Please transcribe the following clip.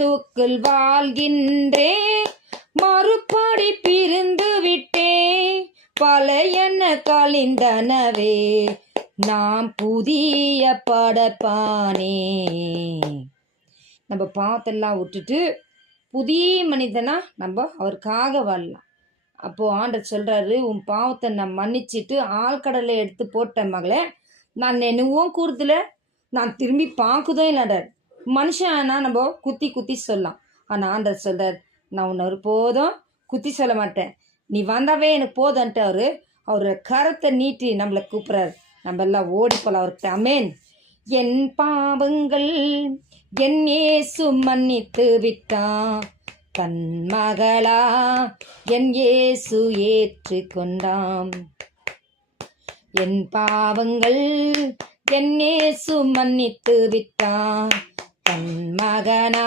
கிறிஸ்துக்குள் வாழ்கின்றே, மறுபடி பிரிந்து விட்டே, பழையன கழிந்தனவே, நாம் புதிய படைப்பானே. நம்ம பாவத்தெல்லாம் விட்டுட்டு புதிய மனிதனா நம்ம அவருக்காக வாழலாம். அப்போது ஆண்டவர் சொல்கிறாரு, உன் பாவத்தை நான் மன்னிச்சிட்டு ஆழ்கடலை எடுத்து போட்டேன் மகளே, நான் நினைவும் கூறுதில்ல, நான் திரும்பி பார்க்குதும் இல்லைன்றார். மனுஷன் ஆனால் நம்ம குத்தி குத்தி சொல்லலாம். ஆனால் ஆண்டவர் சொல்கிறார், நான் உன்னை ஒரு போதும் குத்தி சொல்ல மாட்டேன், நீ வந்தாவே எனக்கு போதுன்ட்டு அவர் கரத்தை நீட்டி நம்மளை கூப்பிட்றாரு. நம்ம எல்லாம் ஓடி போகலாம் அவருக்கு. அமேன். என் பாவங்கள் என் இயேசு மன்னித்து விட்டான், தன் மகளா என் இயேசு ஏற்று கொண்டாம். என் பாவங்கள் என் இயேசு மன்னித்து விட்டான், தன் மகனா